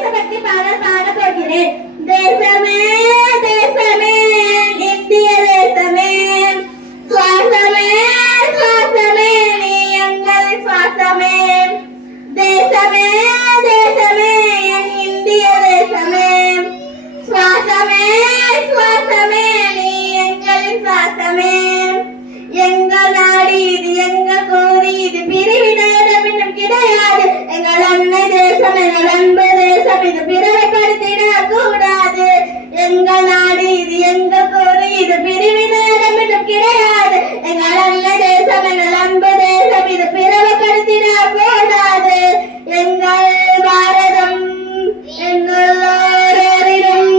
தேசபக்தி பாடல் பாட போகிறேன். தேசமே தேசமே இந்திய தேசமே, சுவாசமே சுவாசமே நீ எங்கள் சுவாசமே. தேசமே தேசமே என் இந்திய தேசமே, சுவாசமே சுவாசமே நீ எங்களின் சுவாசமே. எங்கள் நாடு இது, எங்கள் கோரி இது, பிரிவினையிடம் இன்னும் கிடையாது. எங்கள் அன்னை தேசம், எங்கள் அன்பு தேசம், இது பிறவைப்படுத்திட கூடாது. எங்கள் நாடு இது, எங்கள் கோரி இது, பிரிவினையிடம் இன்னும் கிடையாது. எங்கள் அன்னை தேசம், எங்கள் அன்பு தேசம், இது பிறவைப்படுத்திட கூடாது. எங்கள் பாரதம் எங்களோரிடம்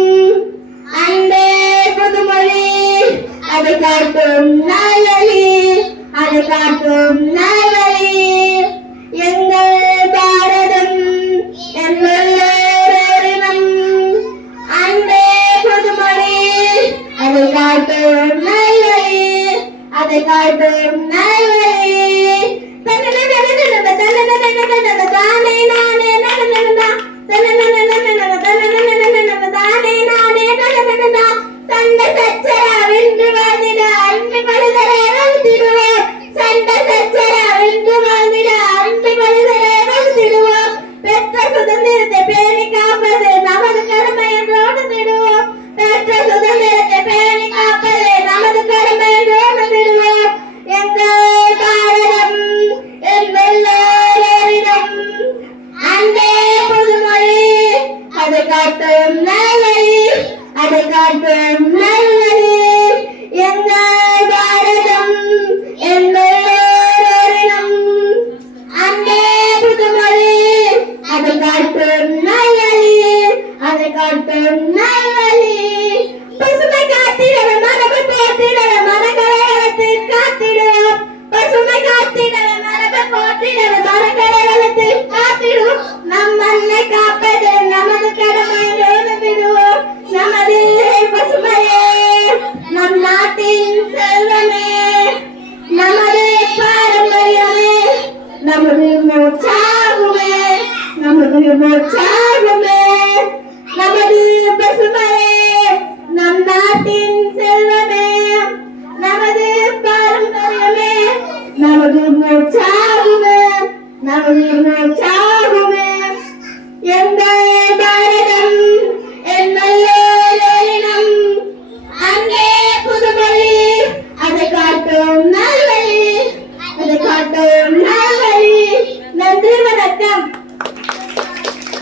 அன்பே புதுமொழி, அதை காட்டும் நல்வழி, அதை காட்டும் நல்வழி. எங்கள் பாரதம் எங்களோரிடம் அன்பே புதுமொழி, அதை காட்டும் நல்வழி, அதை காட்டும் நல்வழி. தானே நானே நடந்தா, தானே நானே நடந்தா, சண்டை சச்சரா வென்று வாழ்ந்திட அன்பு மனிதரை வளர்த்திடுவோம். சண்டை சச்சரா வென்று வாழ்ந்திட அன்பு மனிதரை வளர்த்திடுவோம். பெற்ற சுதந்திரத்தை பேணி காப்பது நமது கடமை என்று உணர்ந்திடுவோம். பெற்ற சுதந்திரத்தை பேணி காப்பது நமது கடமை என்று உணர்ந்திடுவோம். எங்கள் பாரதம் எல்லோரிடம் அன்பே புதுமொழி, அதை காட்டும் நல்வழி, அதை காட்டும் நல்வழி. எங்கள் பாரதம் எல்லோரிடம் அன்பே புதுமொழி, அதை காட்டும் நல்வழி, அதை காட்டும் நல்வழி. பசுமை காத்திடவே மரபு போற்றிடவே மரங்களை வளர்த்து காத்திடுவோம். பசுமை காத்திடவே மரபு போற்றிடவே மரங்களை வளர்த்து காத்திடுவோம். நம் மண்ணை காப்பது நமது கடமை உணர்ந்திடுவோம். நமது பசுமையே நம் நாட்டின் செல்வமே, நமது பாரம்பரியமே, நமது மூச்சாகுமே, நமது மூச்சாகுமே. நமது பசுமையே நம் நாட்டின் செல்வமே, நமது பாரம்பரியமே, நமது மூச்சாகுமே, நமது மூச்சாகுமே.